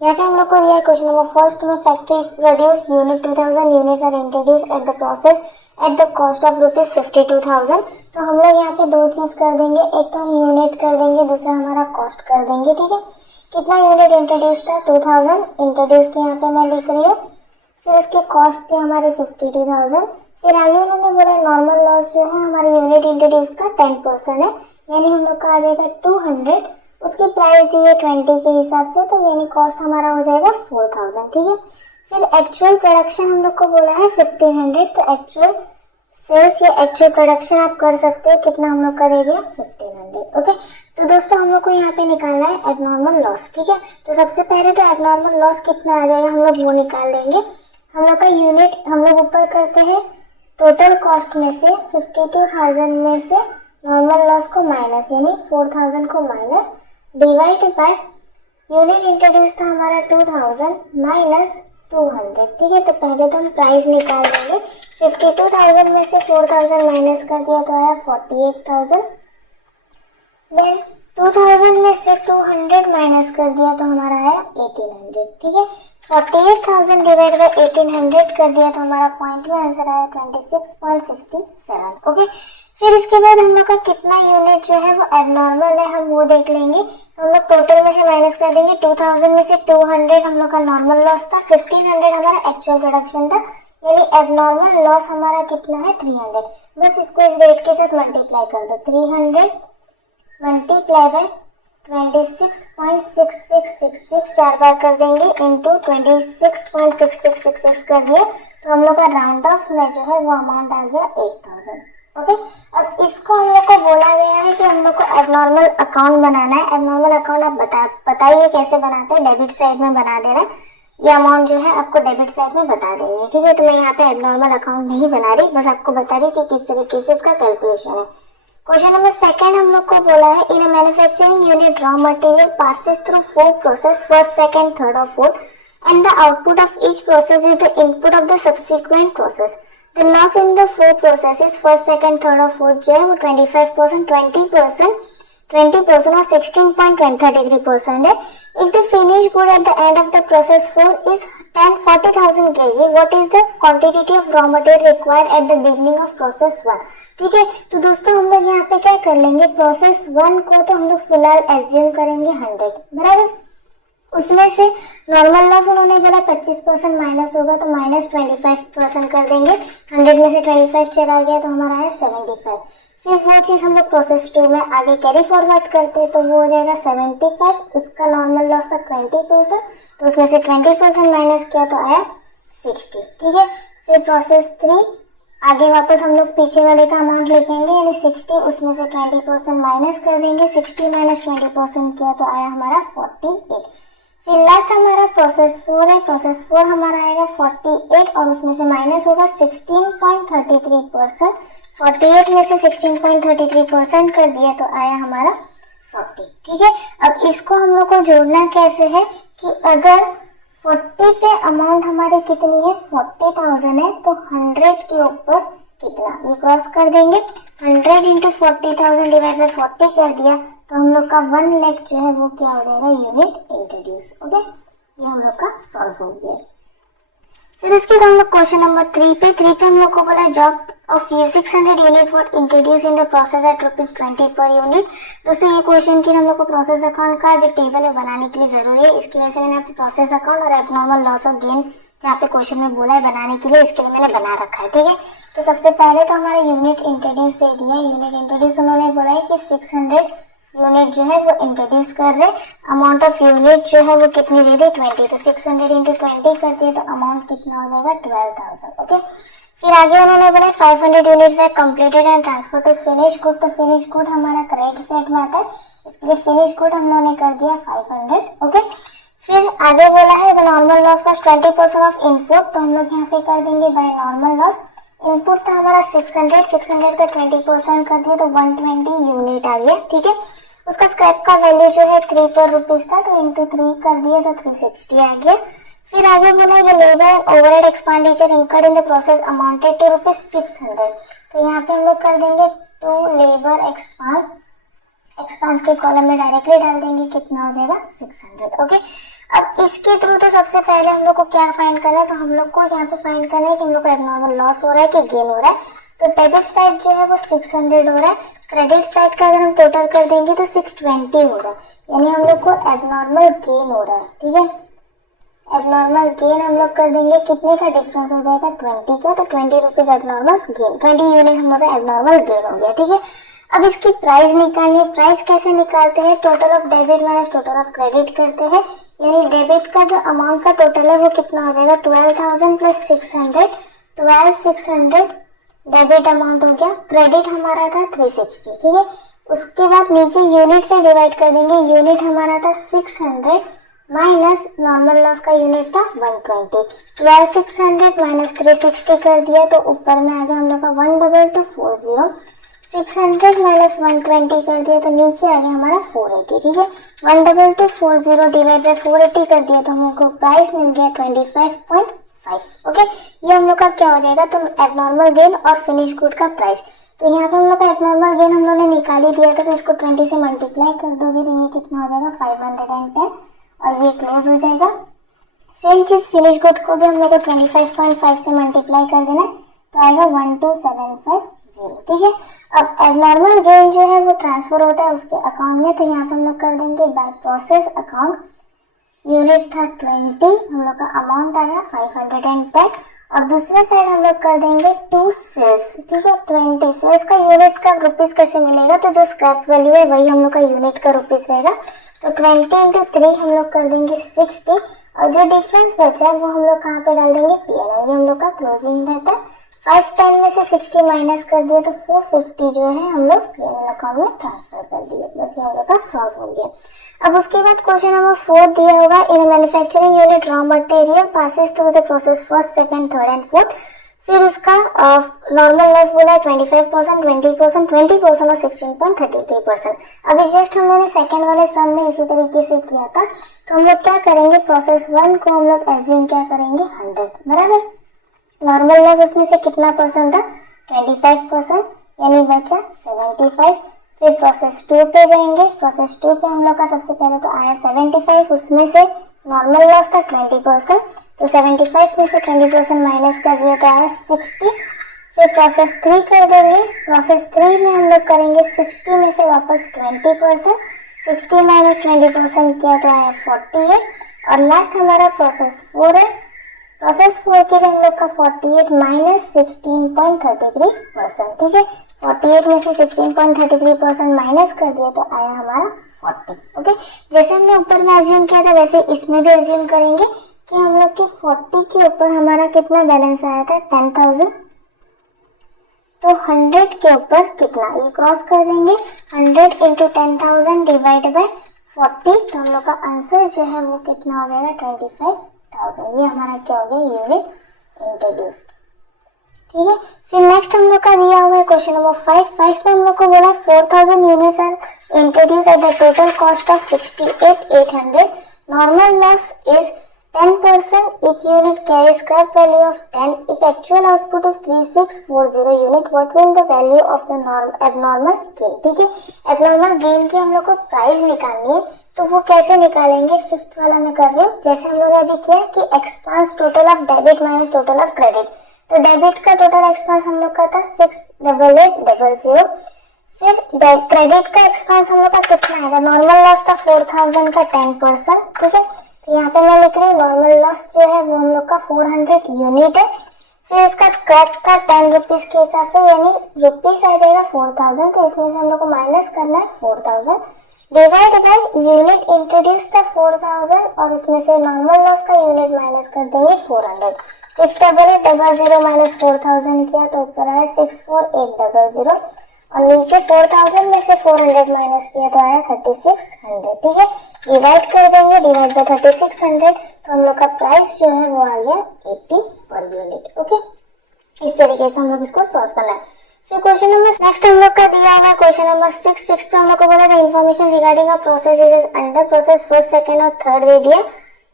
यहाँ पे हम लोग को दिया है क्वेश्चन नंबर फर्स्ट में factory produce unit 2000 units are introduce at the process at the cost of ₹52,000। तो हम लोग यहाँ पे दो चीज कर देंगे, एक तो हम यूनिट कर देंगे, दूसरा हमारा कॉस्ट कर देंगे। ठीक है, कितना यूनिट इंट्रोड्यूस था 2000 इंट्रोड्यूस किया, यहाँ पे मैं लिख रही हूँ। फिर उसके कॉस्ट थे हमारे 52,000। फिर आगे उन्होंने बोला नॉर्मल लॉस जो है हमारे यूनिट इंट्रोड्यूस का 10% है, यानी हम लोग का आ जाएगा 200। उसकी प्राइस दी है 20 के हिसाब से, तो यानी कॉस्ट हमारा हो जाएगा 4000। ठीक है, फिर एक्चुअल प्रोडक्शन हम लोग को बोला है 1500, तो एक्चुअल सेल्स या एक्चुअल प्रोडक्शन आप कर सकते हो, कितना हम लोग करेंगे 1500। ओके, तो दोस्तों हम लोग को यहाँ पे निकालना है एबनॉर्मल लॉस। ठीक है, तो सबसे पहले तो एबनॉर्मल लॉस कितना आ जाएगा हम लोग वो निकाल लेंगे। हम लोग का यूनिट हम लोग ऊपर करते हैं टोटल कॉस्ट में से 52,000 में से नॉर्मल लॉस को माइनस, यानी 4000 को minus, divide by unit introduce था हमारा 2000 माइनस 200। ठीक है, तो पहले तो हम प्राइस निकाल देंगे। 52,000 में से 4000 माइनस कर दिया तो आया 48,000। देन 2000 में से 200 माइनस कर दिया तो हमारा आया 1800। ठीक है, 48,000 डिवाइड बाय 1800 कर दिया तो हमारा पॉइंट में आंसर आया 26.67। ओके, फिर इसके बाद हम लोग का कितना यूनिट जो है वो एबनॉर्मल है हम वो देख लेंगे। हम लोग टोटल में से माइनस कर देंगे। 2000 में से 200 हम लोग का नॉर्मल लॉस था, 1500 हमारा एक्चुअल प्रोडक्शन था, यानी एबनॉर्मल लॉस हमारा कितना है 300। बस इसको इस रेट के साथ मल्टीप्लाई कर दो, 300 मल्टीप्लाई बाय 26.6666 चार बार कर देंगे इंटू 26.6666 कर दिया तो हम लोग का राउंड ऑफ में जो है वो अमाउंट आ गया 8000। ओके, अब इसको हम लोग को बोला गया है कि हम लोग को एबनॉर्मल अकाउंट बनाना है। एबनॉर्मल अकाउंट आप बताइए कैसे बनाते हैं। डेबिट साइड में बना दे रहा है, ये अमाउंट जो है आपको डेबिट साइड में बता देंगे। ठीक है, तो मैं यहाँ पे एबनॉर्मल अकाउंट नहीं बना रही, बस आपको बता रही कि किस तरीके से इसका कैलकुलेशन है। क्वेश्चन नंबर सेकंड हम लोग को बोला है in a manufacturing unit raw material passes through 4 process, first, second, third और fourth, and the output of each process is the input of the subsequent process. The loss in the 4 processes, first, second, third और fourth जो है वो 25%, 20% और 16.33% है। If the finished good at the end of the process 4 is 40,000 kg, what is the quantity of raw material required at the beginning of process 1? ठीक है, तो दोस्तों हम लोग यहाँ पे क्या कर लेंगे, प्रोसेस 1 को तो हम लोग फिलहाल एज्यूम करेंगे 100, बराबर। उसमें से नॉर्मल लॉस उन्होंने बोला 25% माइनस होगा, तो माइनस 25% कर देंगे। 100 में से 25 चला गया तो हमारा है 75। फिर वो चीज हम लोग प्रोसेस 2 में आगे कैरी फॉरवर्ड करते तो वो हो जाएगा 75, उसका नॉर्मल लॉस था 20%, तो उसमें से 20% माइनस किया तो आया 60। ठीक है, फिर प्रोसेस 3 आगे वापस हम लोग पीछे वाले का अमाउंट लिखेंगे, यानी 60, उसमें से 20% माइनस कर देंगे। 60 माइनस 20% किया तो आया हमारा 48। फिर लास्ट हमारा प्रोसेस 4 है, प्रोसेस 4 हमारा आएगा 48 और उसमें से माइनस होगा 16.33%। 48 में से 16.33% कर दिया तो आया हमारा 40। ठीक है, अब इसको हम लोग को जोड़ना कैसे है कि अगर 40 पे अमाउंट हमारी कितनी है 40,000 है, तो 100 के ऊपर कितना ये क्रॉस कर देंगे। 100 इंटू 40,000 डिवाइड बाई 40 कर दिया तो हम लोग का 1 लाख जो है वो क्या हो जाएगा यूनिट इंट्रोड्यूस। ओके, ये हम लोग का सॉल्व हो गया। फिर उसके बाद हम लोग क्वेश्चन नंबर 3 पे हम लोग को बोला job of 600 unit what introduce in the process eight ₹20 per unit. दोस्तों ये क्वेश्चन की हम लोग को प्रोसेस अकाउंट का जो टेबल है बनाने के लिए जरूरी है, इसकी वजह से मैंने आपको प्रोसेस अकाउंट और एबनॉर्मल लॉस ऑफ गेन जहाँ पे क्वेश्चन में बोला है बनाने के लिए, इसके लिए मैंने बना रखा है। ठीक है, तो सबसे पहले तो हमारा यूनिट इंट्रोड्यूस दे दिया। यूनिट इंट्रोड्यूस उन्होंने बोला है कि 600 यूनिट जो है वो इंट्रोड्यूस कर रहे। अमाउंट ऑफ यूनिट जो है वो कितनी दे दी 20, तो 600 इंटू 20 कर दिए तो अमाउंट कितना हो जाएगा 12,000। ओके, फिर आगे उन्होंने बोला 500 units were completed and transfer to finish good. तो फिनिश गुड हमारा क्रेडिट साइड में आता है, इसलिए फिनिश गुड हम लोगों ने कर दिया 500। ओके, फिर आगे बोला है the normal loss was 20% of input, तो हम लोग यहाँ पे कर देंगे बाय नॉर्मल लॉस। इनपुट था हमारा 600 का 20% कर दिया तो 120 यूनिट आ गया। ठीक है, उसका स्क्रैप का वैल्यू जो है 3 पर रुपीज था, तो इंटू 3 कर दिया तो 360 आ गया। फिर आगे बोला the labour and overhead expenditure incurred in the process amounted to ₹600, तो यहाँ पे हम लोग कर देंगे टू लेबर एक्सपेंस के कॉलम में डायरेक्टली डाल देंगे, कितना हो जाएगा 600। ओके, अब इसके थ्रू तो सबसे पहले हम लोग को क्या फाइंड करना है, तो हम लोग को यहाँ पे फाइंड करना है कि हम लोग को एबनॉर्मल लॉस हो रहा है कि गेन हो रहा है। तो डेबिट साइड जो है वो 600 हो रहा है, क्रेडिट साइड का अगर हम टोटल कर देंगे तो 620 हो रहा है, यानी हम लोग को एबनॉर्मल गेन हो रहा है। ठीक है, एबनॉर्मल गेन हम लोग कर देंगे, कितने का डिफरेंस हो जाएगा 20 का, तो 20 रुपीज एबनॉर्मल गेन, 20 यूनिट हम लोग का एबनॉर्मल गेन हो गया। ठीक है, अब इसकी प्राइस निकालनी है। प्राइस कैसे निकालते हैं, total of debit minus total of credit करते हैं, यानी डेबिट का जो अमाउंट का टोटल है वो कितना हो जाएगा 12,000 प्लस 600, 12,600 डेबिट अमाउंट हो गया, क्रेडिट हमारा था 360। ठीक है, उसके बाद नीचे यूनिट से डिवाइड कर देंगे, यूनिट हमारा था 600 माइनस नॉर्मल लॉस का यूनिट था 120, 12,600 माइनस 360 कर दिया तो ऊपर में आ गया हम लोग का 12240, 600 माइनस 120 कर दिया तो नीचे आ गया हमारा 480। ठीक है, 12240 डिवाइड बाय 480 कर दिया तो हमको प्राइस मिल गया 25.5। ओके, ये हम लोग का क्या हो जाएगा, तो एबनॉर्मल गेन और फिनिश गुड का प्राइस। तो यहाँ पे हम लोग का एबनॉर्मल गेन हम लोगों ने निकाल ही दिया था, तो इसको 20 से मल्टीप्लाई कर दोगे तो ये कितना हो जाएगा 510 और ये क्लोज हो जाएगा। सेम चीज फिनिश गुड को भी हम लोग को 25.5 से मल्टीप्लाई कर देना तो आएगा 12750। ठीक है, अब एबनॉर्मल गेन जो है वो ट्रांसफर होता है उसके अकाउंट में, तो यहाँ पे हम लोग कर देंगे बाय प्रोसेस अकाउंट, यूनिट था 20, हम लोग का अमाउंट आया 510 और दूसरे साइड हम लोग कर देंगे टू सेल्स। ठीक है, 20 सेल्स का यूनिट का रुपीज कैसे मिलेगा, तो जो स्क्रैप वैल्यू है वही हम लोग का यूनिट का रुपीज रहेगा, तो 20 इंटू 3 हम लोग कर देंगे 60 और जो डिफरेंस बचा है वो हम लोग कहाँ पे डाल देंगे पीएनएल, ये हम लोग का क्लोजिंग रहता है। 510 में से 60 माइनस कर दिया तो 450 जो है हम लोग पीएनएल अकाउंट में ट्रांसफर कर दिए, बस ये हम लोग का सॉल्व हो गया। अब उसके बाद क्वेश्चन नंबर 4 दिया होगा, in manufacturing unit raw material passes through the process first, second, third and fourth, फिर उसका नॉर्मल लॉस बोला है 25%, 20%, 20% और 16.33%। अभी जस्ट हम लोगों ने सेकंड वाले सम में इसी तरीके से किया था, तो हम लोग क्या करेंगे, प्रोसेस 1 को हम लोग एज्यूम क्या करेंगे 100, बराबर। नॉर्मल लॉस उसमें से कितना परसेंट था 25%, यानी बचा 75। फिर प्रोसेस 2 पे जाएंगे, प्रोसेस 2 पे हम लोग का सबसे पहले तो आया 75, उसमें से नॉर्मल लॉस था 20%, तो 75 में से 20% माइनस कर दिया तो आया 60। फिर प्रोसेस 3 कर देंगे, प्रोसेस 3 में हम लोग करेंगे 60 में से वापस 20%, 60 माइनस 20% किया तो आया 48 और लास्ट हमारा प्रोसेस 4 है, प्रोसेस 4 के लिए हम लोग का 48 माइनस 16.33%। ठीक है, 48 में से 16.33% माइनस कर दिया तो आया हमारा 40। ओके, जैसे हमने ऊपर में अज्यूम किया था वैसे इसमें भी अज्यूम करेंगे कि हम लोग के 40 के ऊपर हमारा कितना बैलेंस आया था 10,000, तो 100 के ऊपर कितना, ये क्रॉस कर देंगे 100 इंटू 10,000 डिवाइड बाय 40, तो हम लोग का आंसर जो है वो कितना हो जाएगा 25,000। ये हमारा क्या हो गया यूनिट इंट्रोड्यूस्ड। ठीक है, फिर नेक्स्ट हम लोग का दिया हुआ है क्वेश्चन नंबर 5 में हम लोग को बोला 4,000 units are introduce at the total cost of 68,800, normal loss is 10%, each unit carries scrap value of 10. If actual output is 3640 unit, what will the value of the abnormal gain? ठीक है, abnormal gain की हम लोग को price निकालनी है, तो वो कैसे निकालेंगे, फिफ्थ वाला मैं कर रही हूँ। जैसे हम लोग ने अभी किया कि expense total of debit minus total of credit, तो डेबिट का टोटल एक्सपेंस हम लोग का था 68800, फिर क्रेडिट का एक्सपेंस हम लोग का कितना आएगा, नॉर्मल लॉस था 4000 का 10%। ठीक है, यहाँ पे मैं लिख रही हूँ नॉर्मल लॉस जो है वो हम लोग का 400 यूनिट है, फिर इसका स्क्रैप का 10 रुपीज के हिसाब से, यानी रुपीज आ जाएगा 4000, तो इसमें से हम लोग को माइनस करना है 4000 डिवाइड बाय यूनिट इंट्रोड्यूस था 4000 और उसमें से नॉर्मल लॉस का यूनिट माइनस कर देंगे 400, 68800 माइनस 4000 किया तो ऊपर आया 64800 और नीचे 4000 में से 400 माइनस किया तो आया 3600। ठीक है, डिवाइड कर देंगे, डिवाइड बाय 3600, तो हम लोग का प्राइस जो है वो आ गया 80 पर यूनिट। ओके, इस तरीके से हम लोग इसको सॉल्व करना है। फिर क्वेश्चन नंबर नेक्स्ट हम लोग का दिया हुआ है क्वेश्चन नंबर 6 पे हम लोग को बोला था information regarding a process is under process first, second और थर्ड दे दिया।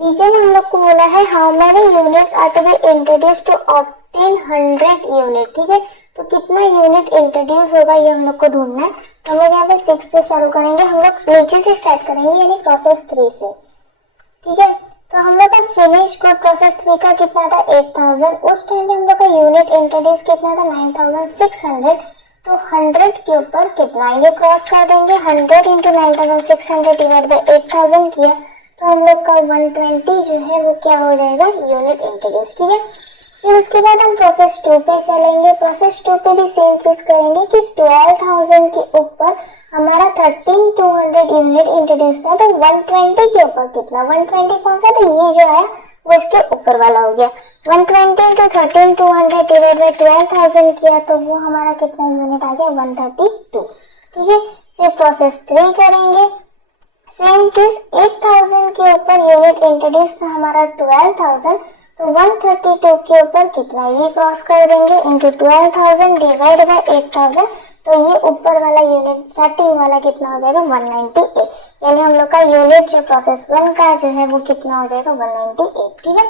नीचे में हम लोग को बोला है how many units are to be introduce to obtain 100 unit. ठीक है, तो कितना यूनिट इंट्रोड्यूस होगा ये हम लोग को ढूंढना है। तो हम लोग यहाँ पे 6 से शुरू करेंगे, हम लोग नीचे से स्टार्ट करेंगे यानी प्रोसेस 3 से। ठीक है, तो हम लोग का फिनिश गुड प्रोसेस 3 का कितना था 8000, उस टाइम पे हम लोग का यूनिट इंट्रोड्यूस कितना था 9600। तो 100 के ऊपर कितना ये क्रॉस कर देंगे, 100 इंटू 9600 डिवाइड बाई 8000 किया तो हम लोग का 120 जो है वो क्या हो जाएगा यूनिट इंट्रोड्यूस। ठीक है, फिर उसके बाद हम प्रोसेस 2 पे चलेंगे। प्रोसेस 2 पे भी सेम चीज करेंगे कि 12000 के ऊपर हमारा 13200 यूनिट इंट्रोड्यूस था, तो 120 के ऊपर कितना 120 कौन सा, तो ये जो है वो इसके ऊपर वाला हो गया। 120 इंटू 13200 डिवाइड बाई 12000 किया तो वो हमारा कितना यूनिट आ गया 132। ठीक है, फिर प्रोसेस 3 करेंगे, सेम चीज 8000 के ऊपर यूनिट इंट्रोड्यूस था हमारा 12000, तो 132 के ऊपर कितना ये क्रॉस कर देंगे इंटू 12000 डिवाइड बाई 8000, तो ये ऊपर वाला यूनिट स्टार्टिंग वाला कितना हो जाएगा 198, यानी हम लोग का यूनिट जो प्रोसेस 1 का जो है वो कितना हो जाएगा 198। ठीक है,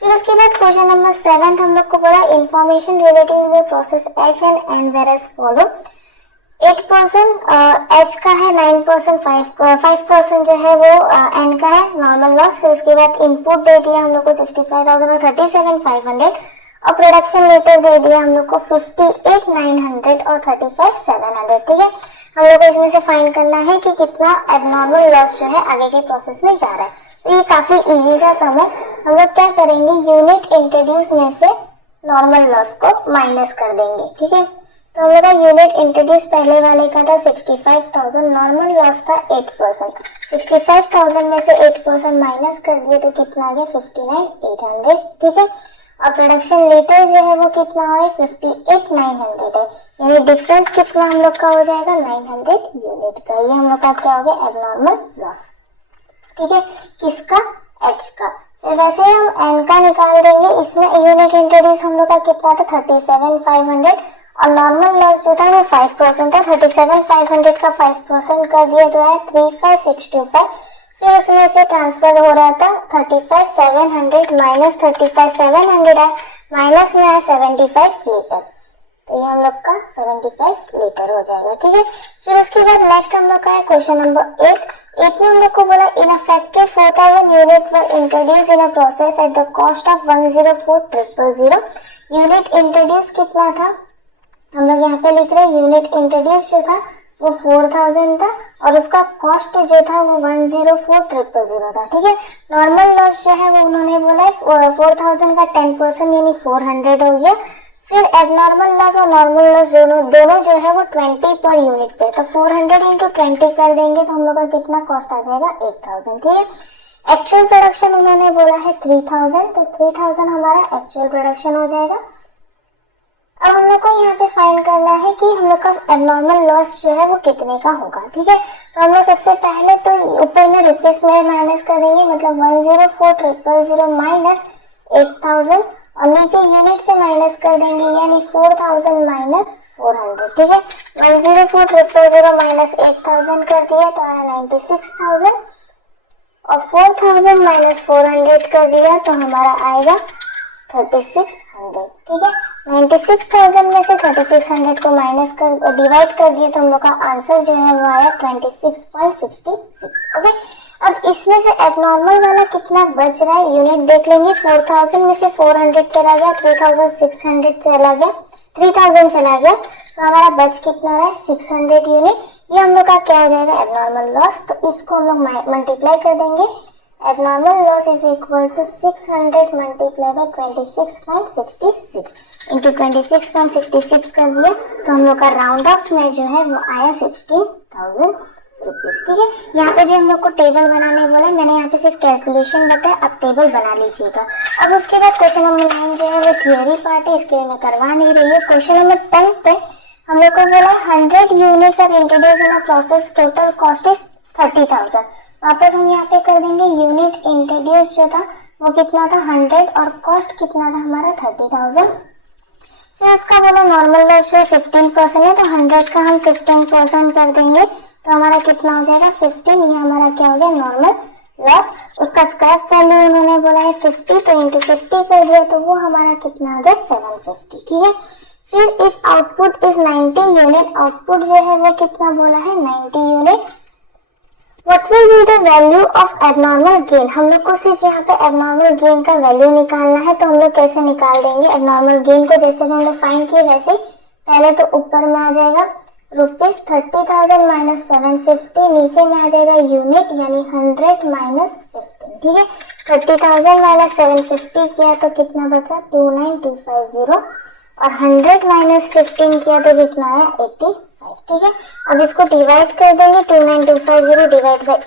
फिर उसके बाद क्वेश्चन नंबर 7 हम लोग को बोला information relating with process H and N whereas follow. 8% H का है, 9% 5% जो है वो एन का है नॉर्मल लॉस। फिर उसके बाद इनपुट दे दिया हम लोग को 65,000 और 37,500 और प्रोडक्शन लेटर दे दिया हम लोग को 58,900 और 35,700। ठीक है, हम लोग को इसमें से फाइंड करना है कि कितना एबनॉर्मल लॉस जो है आगे के प्रोसेस में जा रहा है। तो ये काफी इजी सा सम है। हम लोग क्या करेंगे यूनिट इंट्रोड्यूस में से नॉर्मल लॉस को माइनस कर देंगे। ठीक है, तो हम लोग का यूनिट इंट्रोड्यूस पहले वाले का था 65,000, नॉर्मल लॉस था 8%। 65,000 में से 8% माइनस कर दिए तो कितना आ गया 59,800। ठीक है, और प्रोडक्शन लेटर जो है वो कितना है 58,900 है, यानी डिफरेंस कितना हम लोग का हो जाएगा 900 यूनिट का। ये हम लोग का क्या हो गया एबनॉर्मल लॉस। ठीक है, किसका एच का। तो वैसे हम एन का निकाल देंगे। इसमें यूनिट इंट्रोड्यूस हम लोग का कितना था 37,500 और नॉर्मल लॉस जो था वो 5% था। 37,500 का 5% कर दिया तो है 35,625। फिर उसमें से ट्रांसफर हो रहा था 35,700 माइनस 35,700 है, माइनस में है 75 लीटर, तो ये हम लोग का 75 लीटर हो जाएगा। ठीक है, फिर उसके बाद नेक्स्ट हम लोग का है क्वेश्चन नंबर 8 में हम लोग को बोला in effective 4,000 unit were introduce in a process at the cost of 104,000। Unit introduce कितना था, हम लोग यहाँ पे लिख रहे हैं यूनिट इंट्रोड्यूस जो था वो 4,000 था और उसका कॉस्ट जो था वो 104,000 था। ठीक है, नॉर्मल लॉस जो है वो उन्होंने बोला है 4,000 का 10% यानी 400 हो गया। फिर एबनॉर्मल लॉस और नॉर्मल लॉस दोनों जो है वो 20 पर यूनिट पे, तो 400 इंटू 20 कर देंगे तो हम लोग का कितना कॉस्ट आ जाएगा 8,000। ठीक है, एक्चुअल प्रोडक्शन उन्होंने बोला है 3,000, तो 3,000 हमारा एक्चुअल प्रोडक्शन हो जाएगा। अब हम लोग को यहाँ पे फाइंड करना है कि हम लोग का एबनॉर्मल लॉस जो है वो कितने का होगा। ठीक है, तो हम लोग सबसे पहले तो ऊपर में रुपीस में माइनस करेंगे, मतलब 104,000 माइनस 8,000 और नीचे यूनिट से माइनस कर देंगे यानी 4,000 माइनस 400। ठीक है, 104,000 माइनस 8,000 कर दिया तो आया 96,000 और 4,000 माइनस 400 कर दिया तो हमारा आएगा 3,600। ठीक है, 96,000 में से 3,600 को माइनस कर डिवाइड कर दिए तो हम लोग का आंसर जो है वो आया 26.66। ओके, अब इसमें से एबनॉर्मल वाला कितना बच रहा है यूनिट देख लेंगे। 4,000 में से 400 चला गया, 3,600 चला गया, 3,000 चला गया, तो हमारा बच कितना है 600 यूनिट। ये हम लोग का क्या हो जाएगा एबनॉर्मल लॉस, तो इसको हम लोग मल्टीप्लाई कर देंगे। Abnormal loss is equal to 600 multiply by 26.66 into 26.66 कर दिया तो हम लोग का राउंड ऑफ में जो है वो आया 16,000 रुपीज। ठीक है, यहाँ पे भी हम लोग को टेबल बनाने बोला, मैंने यहाँ पे सिर्फ कैलकुलेशन बताया, अब टेबल बना लीजिएगा। अब उसके बाद क्वेश्चन नंबर 9 जो है वो थियोरी पार्ट है, इसके लिए मैं करवा नहीं रही हूँ। क्वेश्चन नंबर 10 पे हम लोग को बोला 100 units are introduce in a process, total cost is 30,000। वापस हम यहाँ पे कर देंगे यूनिट इंट्रोड्यूस जो था वो कितना था 100 और कॉस्ट कितना था हमारा 30,000। फिर उसका बोला नॉर्मल लॉस जो 15% है तो 100 का हम 15% कर देंगे तो हमारा कितना हो जाएगा 15। ये हमारा क्या हो गया नॉर्मल लॉस। उसका स्क्रैप वैल्यू उन्होंने बोला है 50, तो इंटू 50 कर दिया तो वो हमारा कितना हो गया 750। ठीक है, फिर if output is 90 unit, output जो है वो कितना बोला है 90 unit. What will be the value of abnormal gain? हम लोग को सिर्फ यहाँ पे abnormal gain का वैल्यू निकालना है, तो हम लोग कैसे निकाल देंगे abnormal gain को? जैसे कि हमने फाइंड किया वैसे पहले तो ऊपर में आ जाएगा ₹30,000 माइनस 750, नीचे में आ जाएगा यूनिट यानी 100 माइनस 15, ठीक है। 30,000 माइनस 750 किया तो कितना बचा 29250, और 100 माइनस 15 किया तो कितना आया 85, ठीक है। अब इसको डिवाइड कर देंगे, 29250 डिवाइड बाई